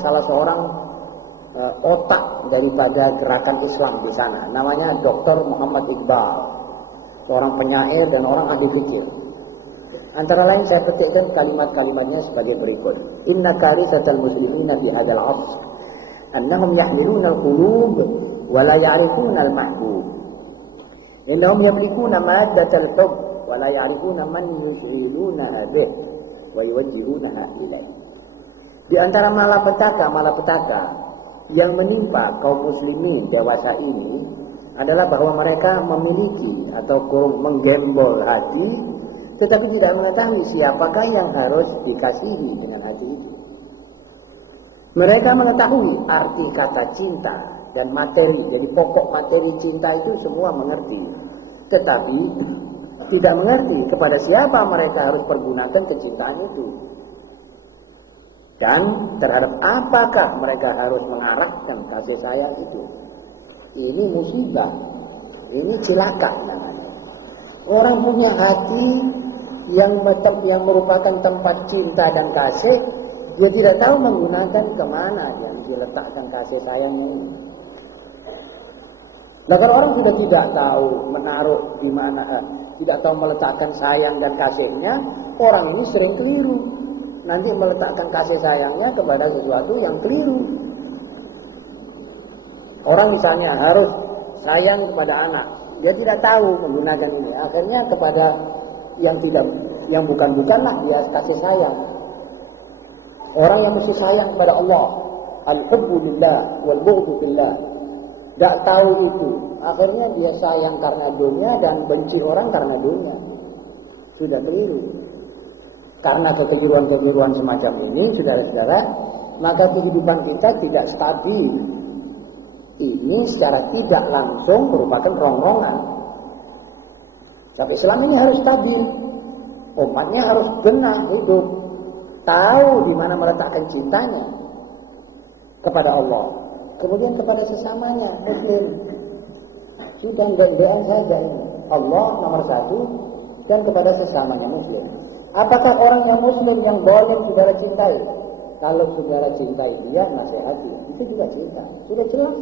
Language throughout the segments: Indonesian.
salah seorang otak daripada gerakan Islam di sana. Namanya Dr. Muhammad Iqbal, seorang penyair dan orang ahli fikir. Antara lain saya petikkan kalimat-kalimatnya sebagai berikut. Inna karisatal muslimina fi hadzal 'asr annahum yahmiluna al-qulub wa la ya'rifuna al-mahbub. Innahum yamlikuna maddatal hubb wa la ya'rifuna man yushghilunaha bih wa yuwajjihunaha ilayh. Di antara malapetaka yang menimpa kaum muslimin dewasa ini adalah bahwa mereka memiliki atau menggembol hati, tetapi tidak mengetahui siapakah yang harus dikasihi dengan hati itu. Mereka mengetahui arti kata cinta dan materi, jadi pokok materi cinta itu semua mengerti, tetapi tidak mengerti kepada siapa mereka harus pergunakan kecintaan itu. Dan terhadap apakah mereka harus mengarahkan kasih sayang itu. Ini musibah. Ini cilaka namanya. Orang punya hati yang merupakan tempat cinta dan kasih, dia tidak tahu menggunakan kemana yang diletakkan kasih sayangnya ini. Nah, kalau orang sudah tidak tahu menaruh di mana, tidak tahu meletakkan sayang dan kasihnya, orang ini sering keliru. Nanti meletakkan kasih sayangnya kepada sesuatu yang keliru. Orang misalnya harus sayang kepada anak, dia tidak tahu menggunakan ini. Akhirnya kepada yang bukan-bukanlah dia kasih sayang. Orang yang mesti sayang kepada Allah, al-hubbu lillah wal bughdu fillah, tidak tahu itu. Akhirnya dia sayang karena dunia dan benci orang karena dunia. Sudah keliru. Karena kekeliruan-kekeliruan semacam ini, saudara-saudara, maka kehidupan kita tidak stabil. Ini secara tidak langsung merupakan rongrongan. Tapi Islam ini harus stabil. Umatnya harus benar hidup. Tahu di mana meletakkan cintanya kepada Allah. Kemudian kepada sesamanya, Muslim. Sudah enggak saja ini. Allah nomor satu dan kepada sesamanya Muslim. Apakah orang yang Muslim yang boleh saudara cintai? Kalau saudara cintai dia, nasihati. Itu juga cinta. Sudah jelas.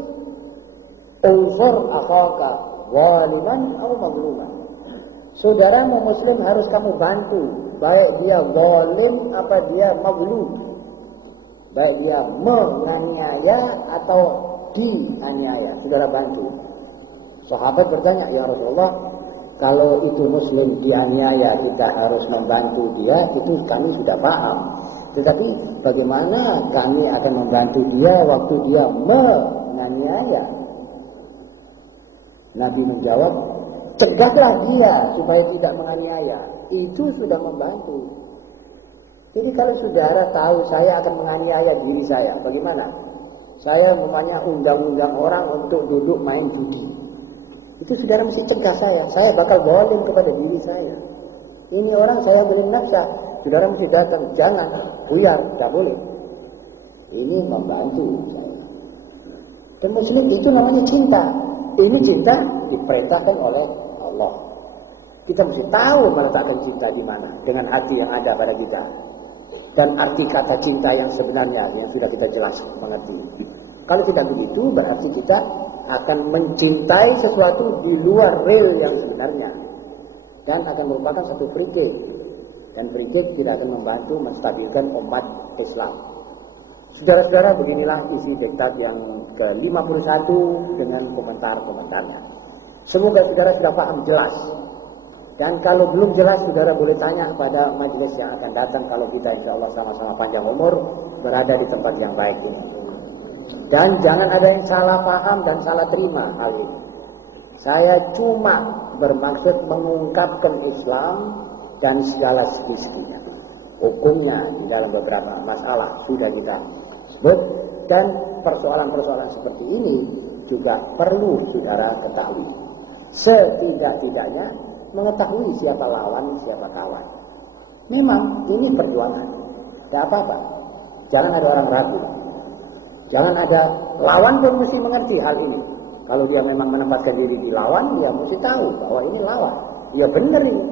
Unsur akhaka zaliman atau mazluman. Saudaramu Muslim harus kamu bantu. Baik dia zalim apa dia mazlum. Baik dia menganiaya atau dianiaya. Saudara bantu. Sahabat bertanya, ya Rasulullah, kalau itu Muslim dianiaya kita harus membantu dia, itu kami sudah paham. Tetapi bagaimana kami akan membantu dia waktu dia menganiaya? Nabi menjawab, cegahlah dia supaya tidak menganiaya. Itu sudah membantu. Jadi kalau saudara tahu saya akan menganiaya diri saya, bagaimana? Saya memangnya undang-undang orang untuk duduk main judi. Itu saudara mesti cegah saya bakal zalim kepada diri saya. Ini orang saya beri nasihat, saudara mesti datang, jangan, buyar, tidak boleh. Ini membantu saya. Dan Muslim itu namanya cinta. Ini cinta diperintahkan oleh Allah. Kita mesti tahu meletakkan cinta di mana dengan hati yang ada pada kita. Dan arti kata cinta yang sebenarnya yang sudah kita jelas mengerti. Kalau tidak begitu berarti kita akan mencintai sesuatu di luar real yang sebenarnya. Dan akan merupakan satu frikir. Dan frikir tidak akan membantu menstabilkan umat Islam. Saudara-saudara, beginilah isi diktat yang ke-51 dengan komentar-komentarnya. Semoga saudara sudah paham jelas. Dan kalau belum jelas, saudara boleh tanya pada majelis yang akan datang kalau kita insya Allah sama-sama panjang umur berada di tempat yang baik ini. Dan jangan ada yang salah paham dan salah terima hal ini. Saya cuma bermaksud mengungkapkan Islam dan segala segi-seginya. Hukumnya di dalam beberapa masalah sudah kita sebut. Dan persoalan-persoalan seperti ini juga perlu saudara ketahui. Setidak-tidaknya mengetahui siapa lawan, siapa kawan. Memang ini perjuangan. Tidak apa-apa. Jangan ada orang ragu. Jangan ada lawan pun mesti mengerti hal ini. Kalau dia memang menempatkan diri di lawan, dia mesti tahu bahwa ini lawan. Ya benar ini.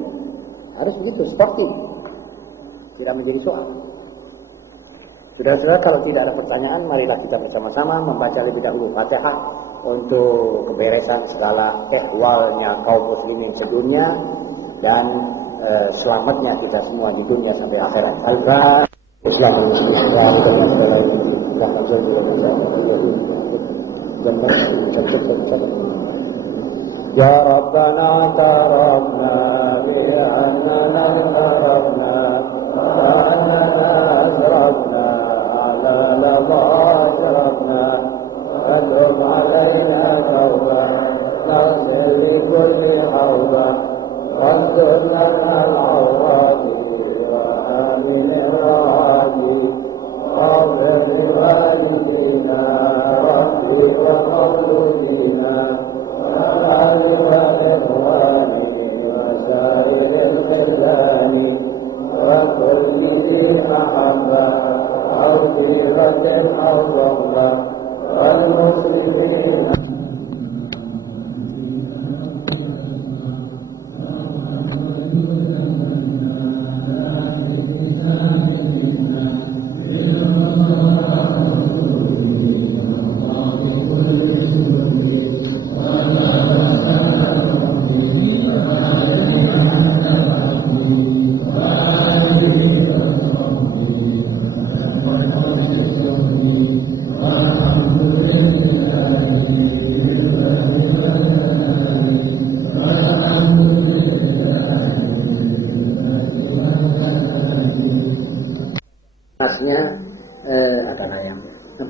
Harus begitu, sportif. Tidak menjadi soal. Saudara-saudara, kalau tidak ada pertanyaan, marilah kita bersama-sama membaca lebih dahulu Fatihah untuk keberesan segala ehwalnya kaum muslimin sedunia dan selamatnya kita semua di dunia sampai akhirat. Al-Fatihah. Ya Rabbana tarabna bi'annana tarabna wa'annana asrabna ala lama asrabna adum alayna tawbah nasir li kulli hawbah wanzurna al-awwadi wa amin al-raji Qabir li-walidina Rabbi wa mawludina وعلى والإخوانه وسائر الخلان وكل ذي محبة أو سيرة أو رغبة والمسلمين.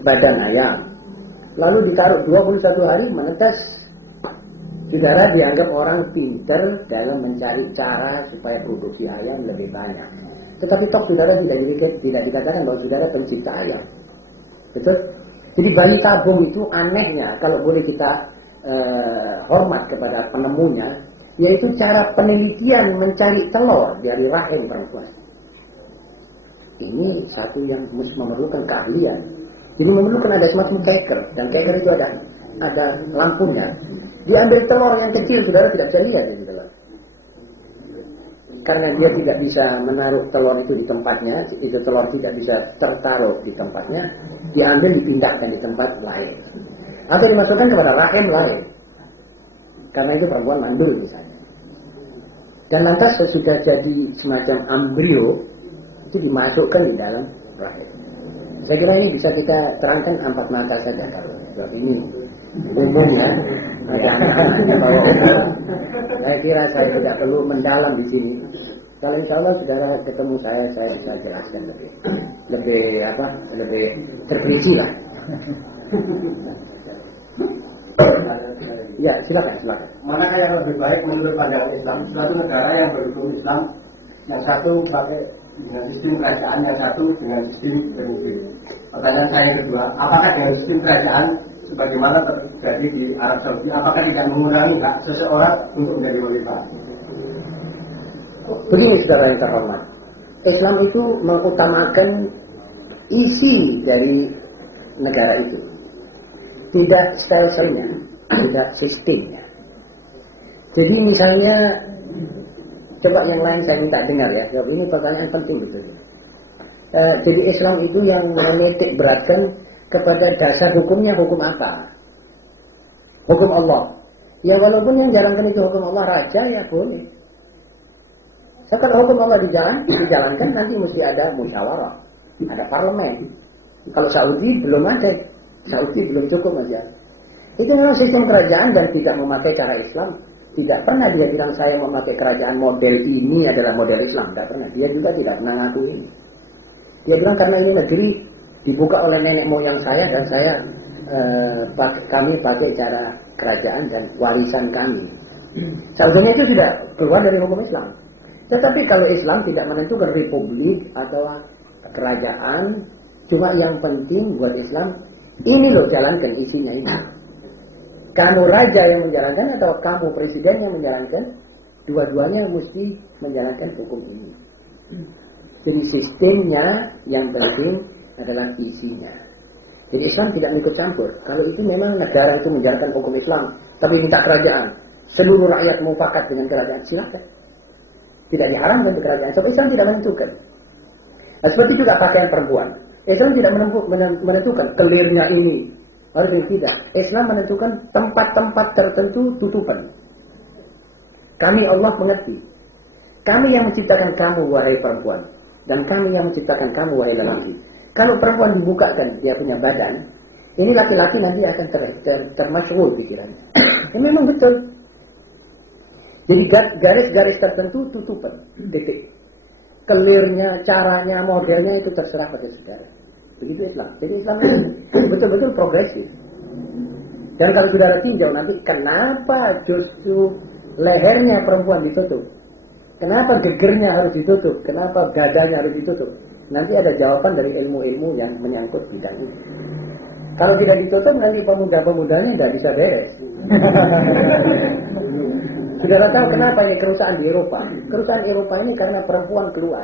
Badan ayam, lalu ditaruh 21 hari menetes. Saudara dianggap orang pintar dalam mencari cara supaya produksi ayam lebih banyak. Tetapi toh saudara tidak dikatakan bahwa saudara pencipta ayam. Betul? Jadi bayi tabung itu anehnya, kalau boleh kita hormat kepada penemunya, yaitu cara penelitian mencari telur dari rahim perempuan. Ini satu yang memerlukan keahlian. Jadi memerlukan ada semacam keker, dan keker itu ada lampunya. Diambil telur yang kecil, saudara tidak bisa lihat itu telur. Karena dia tidak bisa menaruh telur itu di tempatnya, itu telur tidak bisa tertaruh di tempatnya, diambil dipindahkan di tempat lain. Atau dimasukkan kepada rahim lain. Karena itu perempuan mandul misalnya. Dan lantas sesudah jadi semacam embrio, itu dimasukkan di dalam rahim. Saya kira ini bisa kita terangkan 4 mata saja kalau ini umum ya. Saya kira saya tidak perlu mendalam di sini. Kalau insya Allah saudara ketemu saya bisa jelaskan lebih terperinci lah. Ya silakan. Manakah yang lebih baik menurut pandangan Islam? Suatu negara yang berhukum Islam, yang satu pakai dengan sistem kerajaan, yang satu dengan sistem republik. Pertanyaan saya yang kedua, apakah dengan sistem kerajaan sebagaimana terjadi di Arab Saudi, apakah tidak mengurangi hak seseorang untuk menjadi khalifah? Begini saudara yang terhormat, Islam itu mengutamakan isi dari negara itu, tidak style-nya, tidak sistemnya. Jadi misalnya, coba yang lain saya minta dengar ya, ini pertanyaan penting betul. Jadi Islam itu yang menitik beratkan kepada dasar hukumnya, hukum apa? Hukum Allah. Ya walaupun yang jalankan itu hukum Allah, raja ya boleh. Kalau hukum Allah dijalankan nanti mesti ada musyawarah, ada parlemen. Kalau Saudi belum ada, Saudi belum cukup aja. Itu memang sistem kerajaan dan tidak memakai cara Islam. Tidak pernah dia bilang saya memakai kerajaan model ini adalah model Islam. Tidak pernah. Dia juga tidak pernah ngaku ini. Dia bilang karena ini negeri dibuka oleh nenek moyang saya dan kami pakai cara kerajaan dan warisan kami. Seharusnya itu tidak keluar dari hukum Islam. Tetapi kalau Islam tidak menentukan republik atau kerajaan, cuma yang penting buat Islam, ini loh jalankan isinya ini. Kamu raja yang menjalankan atau kamu presiden yang menjalankan, dua-duanya mesti menjalankan hukum ini. Jadi sistemnya yang penting adalah isinya. Jadi Islam tidak ikut campur. Kalau itu memang negara itu menjalankan hukum Islam, tapi minta kerajaan, seluruh rakyat mufakat dengan kerajaan, silakan. Tidak diharamkan di kerajaan. Sebab Islam tidak menentukan. Nah, seperti juga pakaian perempuan. Islam tidak menentukan kelirnya ini harus ini, tidak. Islam menentukan tempat-tempat tertentu tutupan. Kami Allah mengerti. Kami yang menciptakan kamu wahai perempuan, dan kami yang menciptakan kamu wahai lelaki. Kalau perempuan dibukakan dia punya badan, ini laki-laki nanti akan termasyghul pikirannya. Ini memang betul. Jadi garis-garis tertentu tutupan, titik. Kelirnya, caranya, modelnya itu terserah pada saudara. Begitu Islam. Jadi Islam itu betul-betul progresif. Dan kalau saudara tinjau nanti, kenapa justru lehernya perempuan ditutup? Kenapa gegernya harus ditutup? Kenapa dadanya harus ditutup? Nanti ada jawaban dari ilmu-ilmu yang menyangkut bidang ini. Kalau tidak ditutup, nanti pemuda-pemudanya tidak bisa beres. Saudara tahu kenapa ini kerusakan di Eropa? Kerusakan Eropa ini karena perempuan keluar.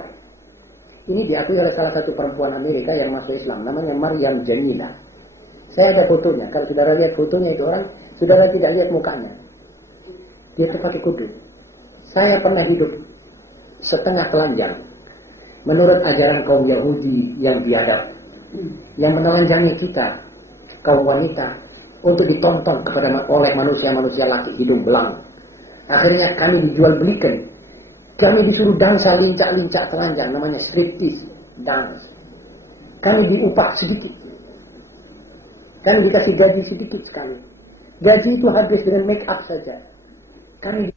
Ini diakui oleh salah satu perempuan Amerika yang masuk Islam, namanya Maryam Jamila. Saya ada fotonya. Kalau saudara lihat fotonya itu orang, saudara tidak lihat mukanya. Dia pakai kudung. Saya pernah hidup setengah telanjang menurut ajaran kaum Yahudi yang biadab, yang menelanjangi kita, kaum wanita, untuk ditonton oleh manusia-manusia laki hidung belang. Akhirnya kami dijual belikan. Kami disuruh dansa lincak-lincak telanjang, namanya striptease dance. Kami diupah sedikit. Kami dikasih gaji sedikit sekali. Gaji itu habis dengan make up saja. Kami